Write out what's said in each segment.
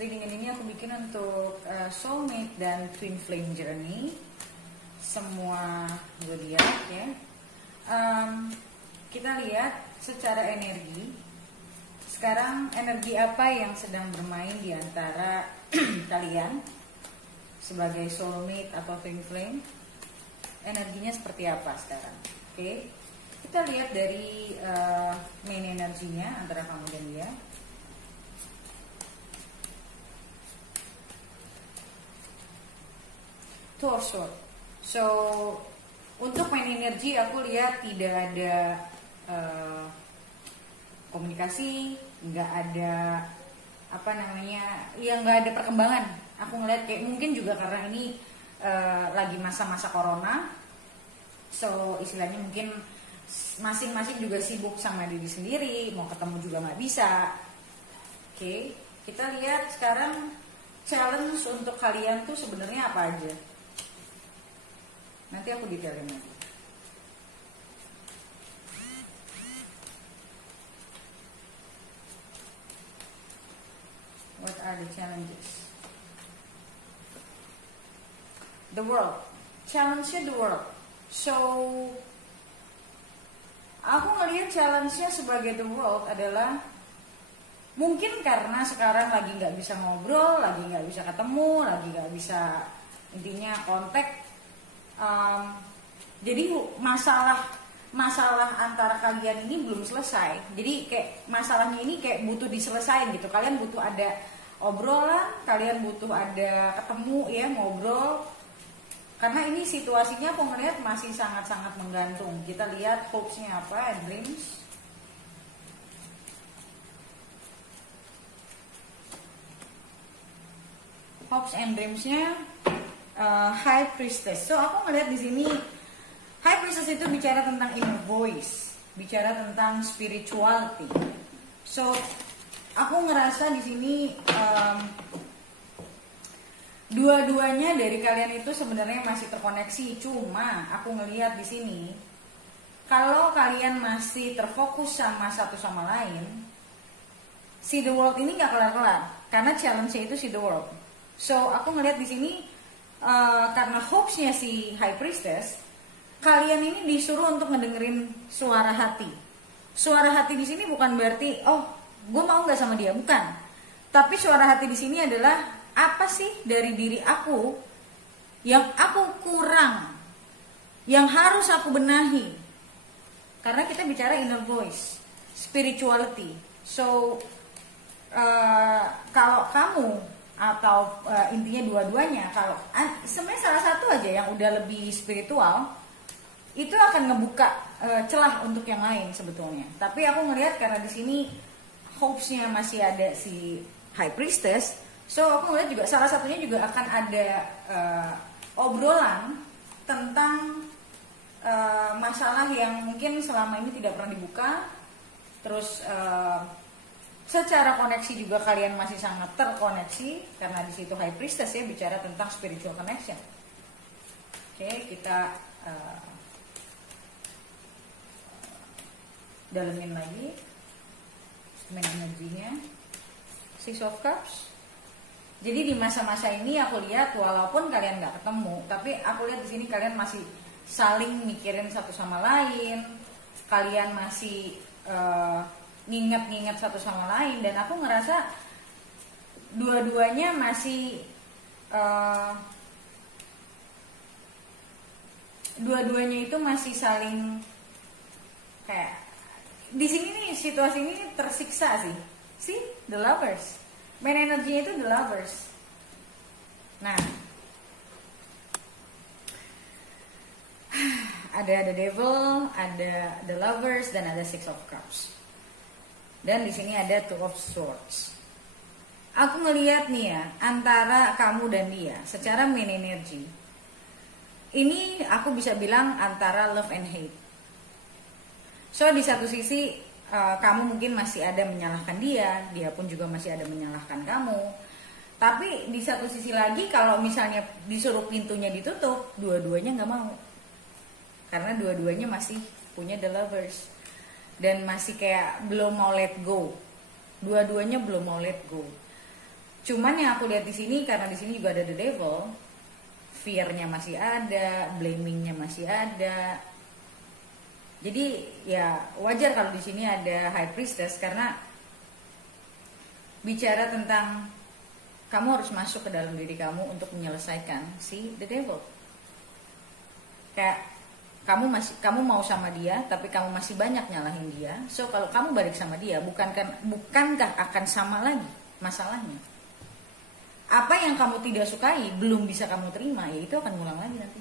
reading ini aku bikin untuk soulmate dan twin flame journey, semua zodiak ya. Kita lihat secara energi. Sekarang energi apa yang sedang bermain di antara kalian sebagai soulmate atau twin flame? Energinya seperti apa sekarang? Oke. Kita lihat dari main energinya antara kamu dan dia. Torso. So untuk main energi aku lihat tidak ada komunikasi, nggak ada apa namanya, ya nggak ada perkembangan. Aku ngeliat kayak mungkin juga karena ini lagi masa-masa corona, so istilahnya mungkin masing-masing juga sibuk sama diri sendiri, mau ketemu juga nggak bisa. Oke, kita lihat sekarang challenge untuk kalian tuh sebenarnya apa aja. Nanti aku detailin lagi. What are the challenges? The world. Challenge-nya the world. So, aku ngelihat challenge-nya sebagai the world adalah mungkin karena sekarang lagi nggak bisa ngobrol, lagi nggak bisa ketemu, lagi nggak bisa intinya kontak. Jadi masalah antara kalian ini belum selesai. Jadi kayak masalahnya ini kayak butuh diselesain gitu. Kalian butuh ada obrolan, kalian butuh ada ketemu ya, ngobrol. Karena ini situasinya aku ngeliat masih sangat-sangat menggantung. Kita lihat hopes-nya apa, and dreams. Hopes and dreams-nya High Priestess. So aku ngeliat di sini High Priestess itu bicara tentang inner voice, bicara tentang spirituality. So aku ngerasa di sini dua-duanya dari kalian itu sebenarnya masih terkoneksi. Cuma aku ngeliat di sini kalau kalian masih terfokus sama satu sama lain, see the world ini nggak kelar-kelar karena challenge-nya itu see the world. So aku ngeliat di sini karena hopes-nya si High Priestess, kalian ini disuruh untuk ngedengerin suara hati. Suara hati di sini bukan berarti oh gue mau nggak sama dia, bukan. Tapi suara hati di sini adalah apa sih dari diri aku yang aku kurang, yang harus aku benahi. Karena kita bicara inner voice, spirituality. So kalau kamu atau intinya dua-duanya, kalau sebenarnya salah satu aja yang udah lebih spiritual, itu akan ngebuka celah untuk yang lain sebetulnya. Tapi aku ngelihat karena di sini hopes-nya masih ada si High Priestess, so aku ngelihat juga salah satunya juga akan ada obrolan tentang masalah yang mungkin selama ini tidak pernah dibuka. Terus secara koneksi juga kalian masih sangat terkoneksi karena di situ High Priestess ya bicara tentang spiritual connection. Oke, kita dalemin lagi main energinya. Six of Cups. Jadi di masa-masa ini aku lihat walaupun kalian nggak ketemu, tapi aku lihat di sini kalian masih saling mikirin satu sama lain. Kalian masih nginget-nginget satu sama lain, dan aku ngerasa dua-duanya masih dua-duanya itu masih saling kayak di sini nih, situasi ini tersiksa sih. See, the lovers. Main energinya itu the lovers. Nah, ada the devil, ada the lovers, dan ada Six of Cups. Dan di sini ada Two of Swords. Aku ngelihat nih ya, antara kamu dan dia secara main energy, ini aku bisa bilang antara love and hate. So di satu sisi kamu mungkin masih ada menyalahkan dia, dia pun juga masih ada menyalahkan kamu. Tapi di satu sisi lagi kalau misalnya disuruh pintunya ditutup, dua-duanya nggak mau. Karena dua-duanya masih punya the lovers. Dan masih kayak belum mau let go. Dua-duanya belum mau let go. Cuman yang aku lihat di sini, karena di sini juga ada the devil, fear-nya masih ada, blaming-nya masih ada. Jadi ya wajar kalau di sini ada high priestess, karena bicara tentang kamu harus masuk ke dalam diri kamu untuk menyelesaikan si the devil. Kayak kamu mau sama dia, tapi kamu masih banyak nyalahin dia. So kalau kamu balik sama dia, bukankah akan sama lagi masalahnya? Apa yang kamu tidak sukai, belum bisa kamu terima, ya itu akan ngulang lagi nanti.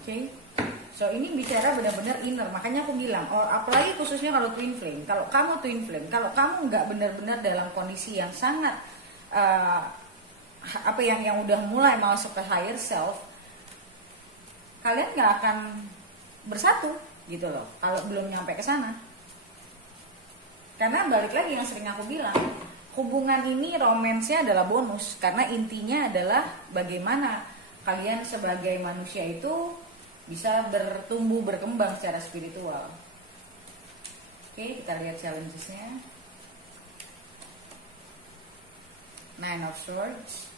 Oke? So ini bicara benar-benar inner. Makanya aku bilang, apalagi khususnya kalau twin flame. Kalau kamu twin flame, kalau kamu nggak benar-benar dalam kondisi yang sangat yang udah mulai masuk ke higher self, kalian nggak akan bersatu gitu loh. Kalau belum nyampe ke sana. Karena balik lagi yang sering aku bilang, hubungan ini romansnya adalah bonus. Karena intinya adalah bagaimana kalian sebagai manusia itu bisa bertumbuh berkembang secara spiritual. Oke, kita lihat challenges-nya. Nine of Swords,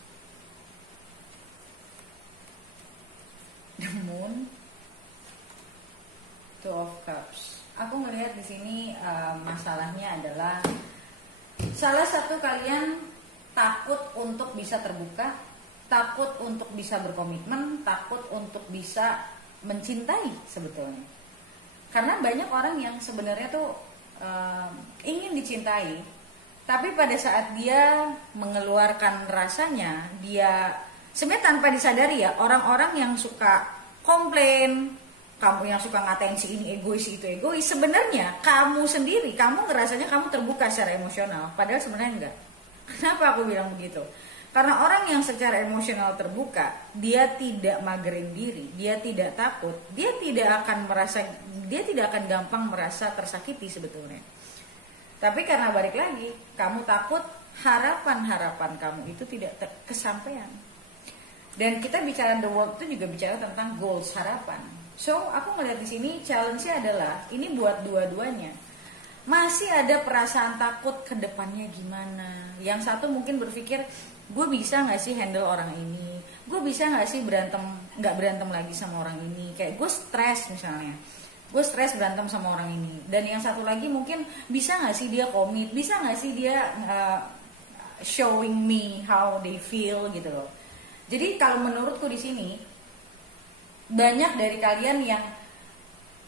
the Moon, Two of Cups. Aku melihat di sini masalahnya adalah salah satu kalian takut untuk bisa terbuka, takut untuk bisa berkomitmen, takut untuk bisa mencintai sebetulnya. Karena banyak orang yang sebenarnya tuh ingin dicintai, tapi pada saat dia mengeluarkan rasanya, dia sebenarnya tanpa disadari ya, orang-orang yang suka komplain, kamu yang suka ngatain si ini egois, itu egois, sebenarnya kamu sendiri, kamu ngerasanya kamu terbuka secara emosional, padahal sebenarnya enggak. Kenapa aku bilang begitu? Karena orang yang secara emosional terbuka, dia tidak magerin diri, dia tidak takut, dia tidak akan gampang merasa tersakiti sebetulnya. Tapi karena balik lagi, kamu takut harapan-harapan kamu itu tidak kesampaian. Dan kita bicara the world itu juga bicara tentang goals, harapan. So, aku melihat di sini challenge-nya adalah ini buat dua-duanya. Masih ada perasaan takut ke depannya gimana. Yang satu mungkin berpikir, gue bisa nggak sih handle orang ini? Gue bisa nggak sih nggak berantem lagi sama orang ini? Kayak gue stres misalnya, gue stres berantem sama orang ini. Dan yang satu lagi mungkin bisa nggak sih dia komit? Bisa nggak sih dia showing me how they feel gitu loh. Jadi kalau menurutku di sini banyak dari kalian yang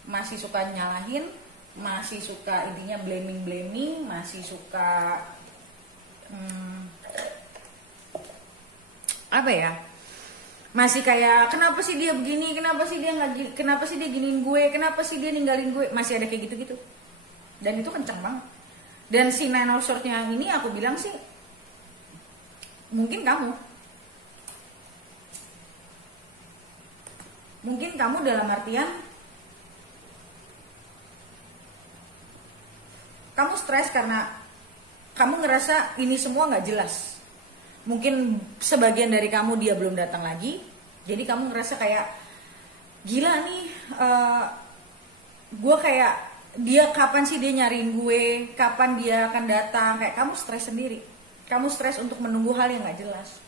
masih suka nyalahin, masih suka intinya blaming, masih suka masih kayak kenapa sih dia begini, kenapa sih dia giniin gue, kenapa sih dia ninggalin gue, masih ada kayak gitu-gitu. Dan itu kenceng banget. Dan si Nine of Swords-nya ini aku bilang sih mungkin kamu dalam artian kamu stres karena kamu ngerasa ini semua nggak jelas. Mungkin sebagian dari kamu dia belum datang lagi, jadi kamu ngerasa kayak gila nih, gue kayak dia kapan sih dia nyariin gue, kapan dia akan datang, kayak kamu stres sendiri, kamu stres untuk menunggu hal yang nggak jelas.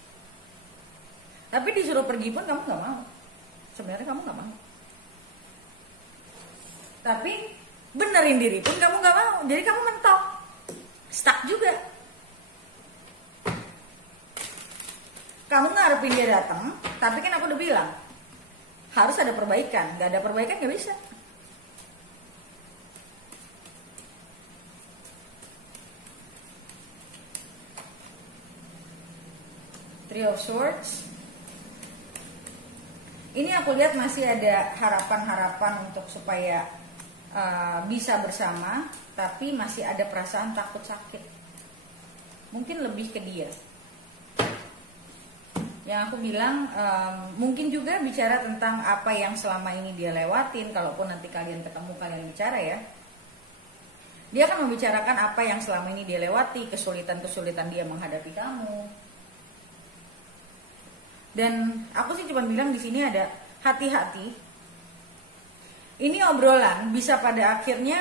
Tapi disuruh pergi pun kamu nggak mau, sebenarnya kamu nggak mau. Tapi benerin diri pun kamu nggak mau, jadi kamu mentok, stuck juga. Kamu ngarepin dia datang, tapi kan aku udah bilang harus ada perbaikan. Gak ada perbaikan gak bisa. Three of Swords. Ini aku lihat masih ada harapan-harapan untuk supaya bisa bersama, tapi masih ada perasaan takut sakit. Mungkin lebih ke dia. Yang aku bilang mungkin juga bicara tentang apa yang selama ini dia lewatin. Kalaupun nanti kalian ketemu, kalian bicara ya, dia akan membicarakan apa yang selama ini dia lewati, kesulitan-kesulitan dia menghadapi kamu. Dan aku sih cuma bilang di sini ada hati-hati. Ini obrolan bisa pada akhirnya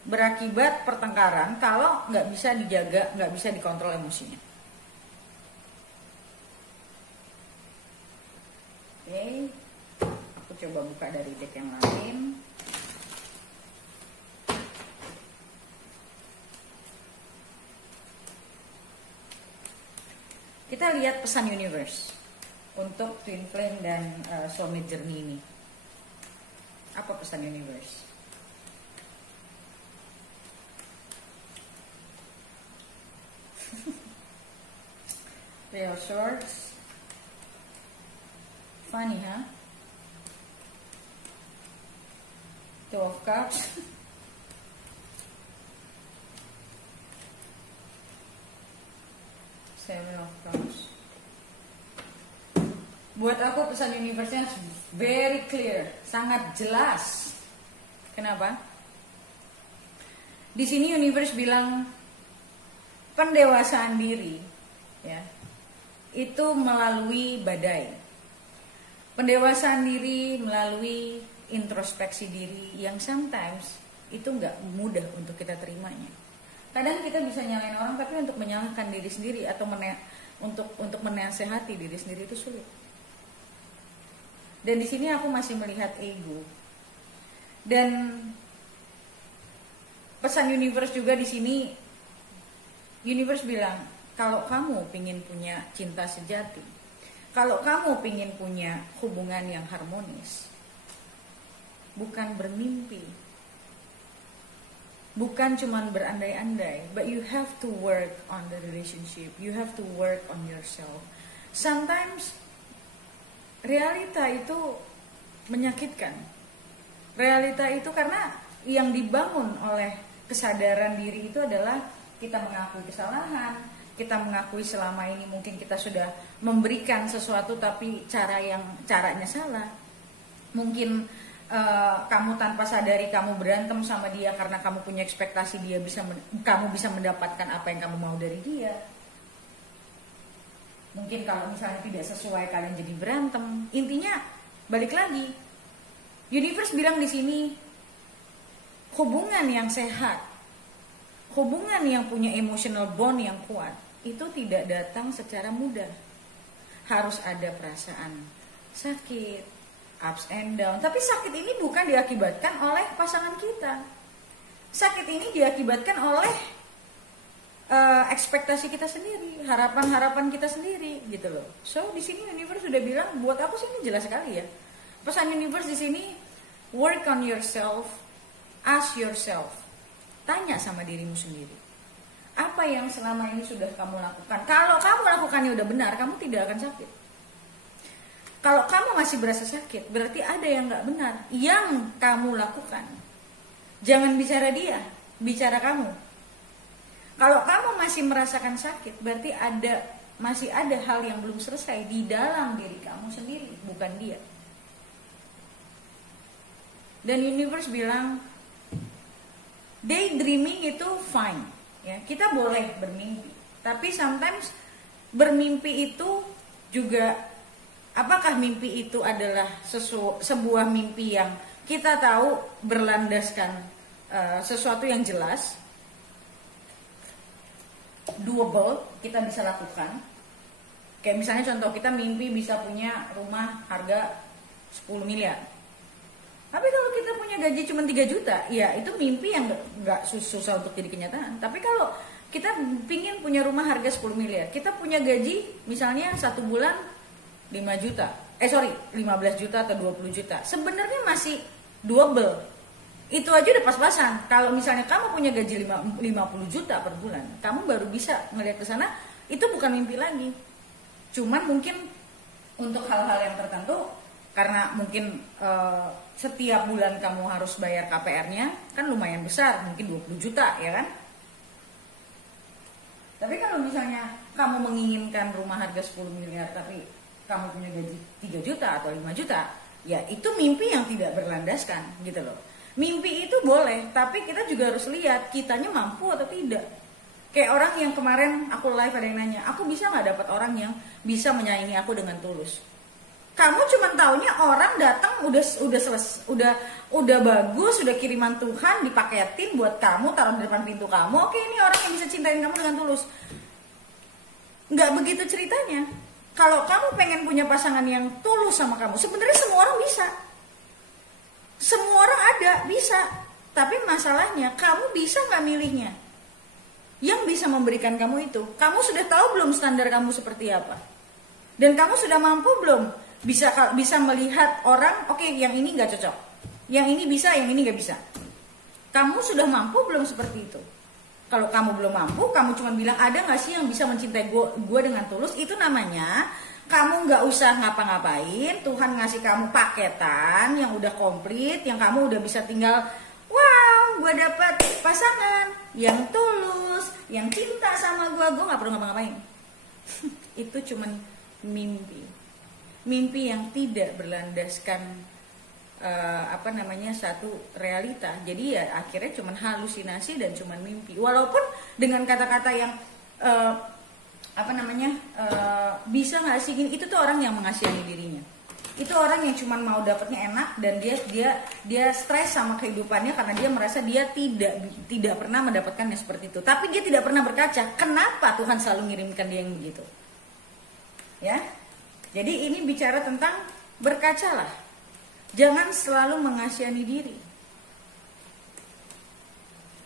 berakibat pertengkaran kalau nggak bisa dijaga, nggak bisa dikontrol emosinya. Oke, aku coba buka dari deck yang lain. Kita lihat pesan universe untuk twin flame dan soulmate journey ini. Apa pesan universe? Three of Swords. Funny, huh? Two of Cups. Seven of Cups. Buat aku pesan universe-nya very clear, sangat jelas. Kenapa? Di sini universe bilang pendewasaan diri, ya, itu melalui badai. Pendewasaan diri melalui introspeksi diri yang sometimes itu nggak mudah untuk kita terimanya. Kadang kita bisa nyalain orang, tapi untuk menyalahkan diri sendiri atau untuk menasehati diri sendiri itu sulit. Dan di sini aku masih melihat ego. Dan pesan universe juga di sini, universe bilang kalau kamu pingin punya cinta sejati, kalau kamu pingin punya hubungan yang harmonis, bukan bermimpi, bukan cuman berandai-andai, but you have to work on the relationship, you have to work on yourself. Sometimes realita itu menyakitkan. Realita itu karena yang dibangun oleh kesadaran diri itu adalah kita mengakui kesalahan, kita mengakui selama ini mungkin kita sudah memberikan sesuatu tapi caranya salah. Mungkin kamu tanpa sadari kamu berantem sama dia karena kamu punya ekspektasi kamu bisa mendapatkan apa yang kamu mau dari dia. Mungkin kalau misalnya tidak sesuai kalian jadi berantem. Intinya balik lagi, universe bilang di sini hubungan yang sehat, hubungan yang punya emotional bond yang kuat itu tidak datang secara mudah. Harus ada perasaan sakit, ups and down. Tapi sakit ini bukan diakibatkan oleh pasangan kita. Sakit ini diakibatkan oleh ekspektasi kita sendiri, harapan-harapan kita sendiri, gitu loh. So di sini universe sudah bilang, buat aku sih ini jelas sekali ya. Pesan universe di sini, work on yourself, ask yourself, tanya sama dirimu sendiri, apa yang selama ini sudah kamu lakukan. Kalau kamu lakukannya udah benar, kamu tidak akan sakit. Kalau kamu masih berasa sakit, berarti ada yang nggak benar yang kamu lakukan. Jangan bicara dia, bicara kamu. Kalau kamu masih merasakan sakit, berarti masih ada hal yang belum selesai di dalam diri kamu sendiri, bukan dia. Dan universe bilang, daydreaming itu fine, ya, kita boleh bermimpi. Tapi sometimes bermimpi itu juga, apakah mimpi itu adalah sebuah mimpi yang kita tahu berlandaskan sesuatu yang jelas, doable, kita bisa lakukan. Kayak misalnya contoh, kita mimpi bisa punya rumah harga 10 miliar. Tapi kalau kita punya gaji cuma 3 juta, ya itu mimpi yang gak susah untuk jadi kenyataan. Tapi kalau kita pingin punya rumah harga 10 miliar, kita punya gaji misalnya 1 bulan 15 juta atau 20 juta. Sebenarnya masih doable. Itu aja udah pas-pasan. Kalau misalnya kamu punya gaji 50 juta per bulan, kamu baru bisa ngelihat ke sana, itu bukan mimpi lagi. Cuman mungkin untuk hal-hal yang tertentu, karena mungkin setiap bulan kamu harus bayar KPR-nya, kan lumayan besar, mungkin 20 juta, ya kan? Tapi kalau misalnya kamu menginginkan rumah harga 10 miliar, tapi kamu punya gaji 3 juta atau 5 juta, ya itu mimpi yang tidak berlandaskan, gitu loh. Mimpi itu boleh, tapi kita juga harus lihat kitanya mampu atau tidak. Kayak orang yang kemarin aku live ada yang nanya, aku bisa nggak dapat orang yang bisa menyayangi aku dengan tulus? Kamu cuma taunya orang datang udah bagus, udah kiriman Tuhan, dipaketin buat kamu, taruh di depan pintu kamu. Oke, ini orang yang bisa cintain kamu dengan tulus. Nggak begitu ceritanya. Kalau kamu pengen punya pasangan yang tulus sama kamu, sebenarnya semua orang bisa. Semua orang ada, bisa. Tapi masalahnya, kamu bisa nggak milihnya? Yang bisa memberikan kamu itu, kamu sudah tahu belum standar kamu seperti apa? Dan kamu sudah mampu belum bisa melihat orang, oke, yang ini nggak cocok, yang ini bisa, yang ini nggak bisa. Kamu sudah mampu belum seperti itu? Kalau kamu belum mampu, kamu cuma bilang ada nggak sih yang bisa mencintai gue dengan tulus? Itu namanya kamu nggak usah ngapa-ngapain. Tuhan ngasih kamu paketan yang udah komplit, yang kamu udah bisa tinggal, wow, gue dapat pasangan yang tulus, yang cinta sama gue nggak perlu ngapa-ngapain. Itu cuman mimpi yang tidak berlandaskan satu realita. Jadi ya akhirnya cuman halusinasi dan cuman mimpi. Walaupun dengan kata-kata yang bisa nggak sih gini, itu tuh orang yang mengasihani dirinya. Itu orang yang cuman mau dapetnya enak dan dia stres sama kehidupannya karena dia merasa dia tidak pernah mendapatkannya seperti itu. Tapi dia tidak pernah berkaca, kenapa Tuhan selalu ngirimkan dia yang begitu. Ya. Jadi ini bicara tentang berkacalah. Jangan selalu mengasihani diri.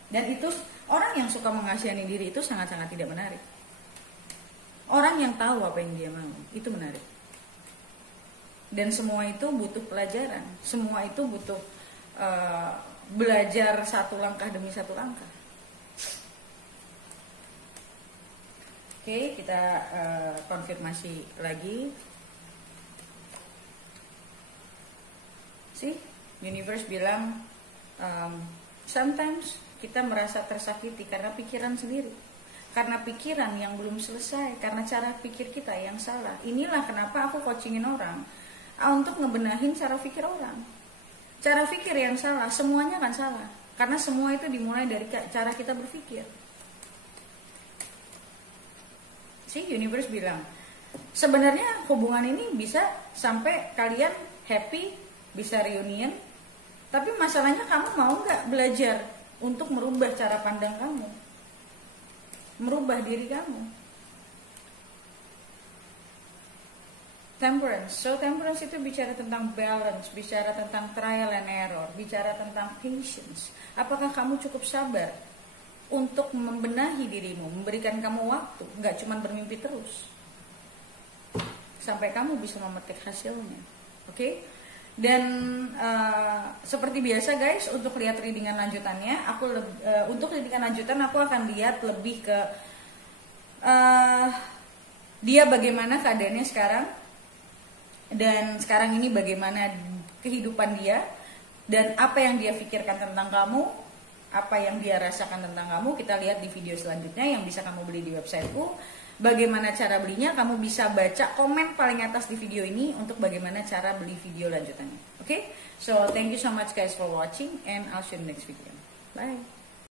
Dan itu orang yang suka mengasihani diri itu sangat-sangat tidak menarik. Orang yang tahu apa yang dia mau, itu menarik. Dan semua itu butuh pelajaran. Semua itu butuh belajar satu langkah demi satu langkah. Oke, kita konfirmasi lagi. Universe bilang sometimes kita merasa tersakiti karena pikiran sendiri, karena pikiran yang belum selesai, karena cara pikir kita yang salah. Inilah kenapa aku coachingin orang untuk ngebenahin cara pikir orang. Cara pikir yang salah, semuanya kan salah, karena semua itu dimulai dari cara kita berpikir. Universe bilang sebenarnya hubungan ini bisa sampai kalian happy, bisa reunion, tapi masalahnya kamu mau nggak belajar untuk merubah cara pandang kamu, merubah diri kamu. Temperance, temperance itu bicara tentang balance, bicara tentang trial and error, bicara tentang patience. Apakah kamu cukup sabar untuk membenahi dirimu, memberikan kamu waktu, nggak cuma bermimpi terus, sampai kamu bisa memetik hasilnya, oke? Dan seperti biasa guys, untuk lihat readingan lanjutannya, untuk readingan lanjutan aku akan lihat lebih ke dia bagaimana keadaannya sekarang, dan sekarang ini bagaimana kehidupan dia, dan apa yang dia pikirkan tentang kamu, apa yang dia rasakan tentang kamu. Kita lihat di video selanjutnya yang bisa kamu beli di websiteku. Bagaimana cara belinya, kamu bisa baca komen paling atas di video ini untuk bagaimana cara beli video lanjutannya. Okay? So thank you so much guys for watching, and I'll see you in the next video. Bye.